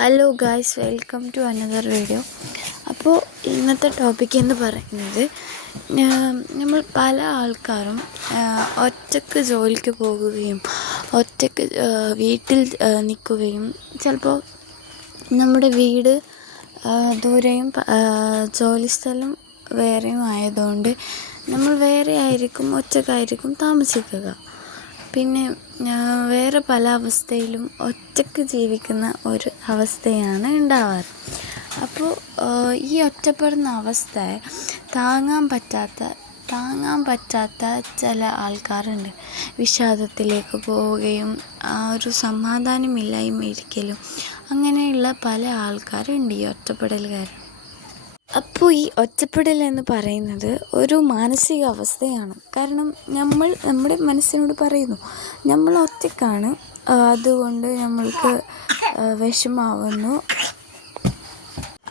Hello guys, welcome to another video. അപ്പോൾ ഇന്നത്തെ topic എന്ന് പറയുന്നത് നമ്മൾ പല ആൾക്കാരും ഒറ്റയ്ക്ക് ജോലിക്ക് പോകുകയും ഒറ്റയ്ക്ക് വീട്ടിൽ നിൽക്കുകയും ചിലപ്പോൾ നമ്മുടെ വീട് ദൂരെയും ജോലിസ്ഥലം വേറെയും ആയതുകൊണ്ട് നമ്മൾ വേറെ ആയിരിക്കും, ഒറ്റയ്ക്കായിരിക്കും താമസിക്കുക. പിന്നെ വേറെ പല അവസ്ഥയിലും ഒറ്റയ്ക്ക് ജീവിക്കുന്ന ഒരു അവസ്ഥയാണ് ഉണ്ടാവാറ്. അപ്പോൾ ഈ ഒറ്റപ്പെടുന്ന അവസ്ഥയെ താങ്ങാൻ പറ്റാത്ത ചില ആൾക്കാരുണ്ട്. വിഷാദത്തിലേക്ക് പോവുകയും ഒരു സമാധാനമില്ലായ്മയിരിക്കലും അങ്ങനെയുള്ള പല ആൾക്കാരുണ്ട് ഈ ഒറ്റപ്പെടലുകാർ. അപ്പോൾ ഈ ഒറ്റപ്പെടൽ എന്ന് പറയുന്നത് ഒരു മാനസികാവസ്ഥയാണ്. കാരണം നമ്മുടെ മനസ്സിനോട് പറയുന്നു നമ്മൾ ഒറ്റയ്ക്കാണ്, അതുകൊണ്ട് നമ്മൾക്ക് വിഷമാവുന്നു.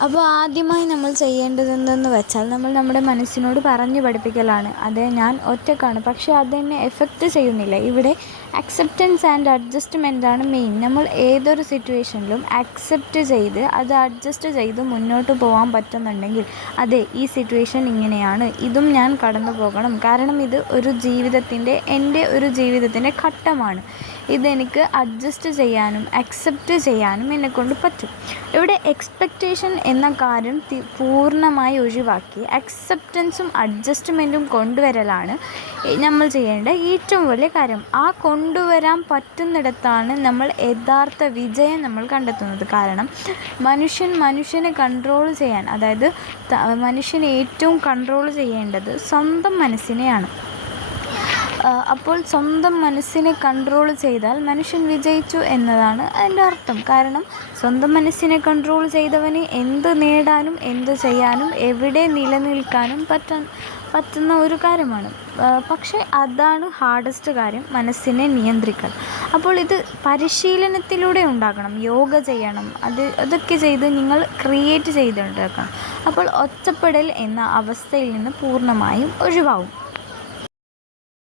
അപ്പോൾ ആദ്യമായി നമ്മൾ ചെയ്യേണ്ടതെന്തെന്ന് വെച്ചാൽ നമ്മുടെ മനസ്സിനോട് പറഞ്ഞു പഠിപ്പിക്കലാണ്. അതെ, ഞാൻ ഒറ്റയ്ക്കാണ്, പക്ഷേ അതെന്നെ എഫക്റ്റ് ചെയ്യുന്നില്ല. ഇവിടെ അക്സെപ്റ്റൻസ് ആൻഡ് അഡ്ജസ്റ്റ്മെൻ്റാണ് മെയിൻ. നമ്മൾ ഏതൊരു സിറ്റുവേഷനിലും അത് അഡ്ജസ്റ്റ് ചെയ്ത് മുന്നോട്ട് പോകാൻ പറ്റുന്നുണ്ടെങ്കിൽ, അതെ ഈ സിറ്റുവേഷൻ ഇങ്ങനെയാണ്, ഇതും ഞാൻ കടന്നു പോകണം, കാരണം ഇത് എൻ്റെ ഒരു ജീവിതത്തിൻ്റെ ഘട്ടമാണ്, ഇതെനിക്ക് അഡ്ജസ്റ്റ് ചെയ്യാനും അക്സെപ്റ്റ് ചെയ്യാനും എന്നെക്കൊണ്ട് പറ്റും. ഇവിടെ എക്സ്പെക്റ്റേഷൻ എന്ന കാര്യം പൂർണ്ണമായി ഒഴിവാക്കി അക്സെപ്റ്റൻസും അഡ്ജസ്റ്റ്മെൻറ്റും കൊണ്ടുവരലാണ് നമ്മൾ ചെയ്യേണ്ട ഏറ്റവും വലിയ കാര്യം. ആ കൊണ്ടുവരാൻ പറ്റുന്നിടത്താണ് നമ്മൾ യഥാർത്ഥ വിജയം നമ്മൾ കണ്ടെത്തുന്നത്. കാരണം മനുഷ്യനെ കൺട്രോൾ ചെയ്യാൻ, അതായത് മനുഷ്യനെ ഏറ്റവും കൺട്രോൾ ചെയ്യേണ്ടത് സ്വന്തം മനസ്സിനെയാണ്. അപ്പോൾ സ്വന്തം മനസ്സിനെ കൺട്രോൾ ചെയ്താൽ മനുഷ്യൻ വിജയിച്ചു എന്നതാണ് അതിൻ്റെ അർത്ഥം. കാരണം സ്വന്തം മനസ്സിനെ കൺട്രോൾ ചെയ്തവന് എന്ത് നേടാനും എന്ത് ചെയ്യാനും എവിടെ നിലനിൽക്കാനും പറ്റുന്ന ഒരു കാര്യമാണ്. പക്ഷേ അതാണ് ഹാർഡസ്റ്റ് കാര്യം, മനസ്സിനെ നിയന്ത്രിക്കൽ. അപ്പോൾ ഇത് പരിശീലനത്തിലൂടെ ഉണ്ടാകണം. യോഗ ചെയ്യണം, അതൊക്കെ ചെയ്ത് നിങ്ങൾ ക്രിയേറ്റ് ചെയ്തുണ്ടാക്കണം. അപ്പോൾ ഒറ്റപ്പെടൽ എന്ന അവസ്ഥയിൽ നിന്ന് പൂർണ്ണമായും ഒഴിവാകും.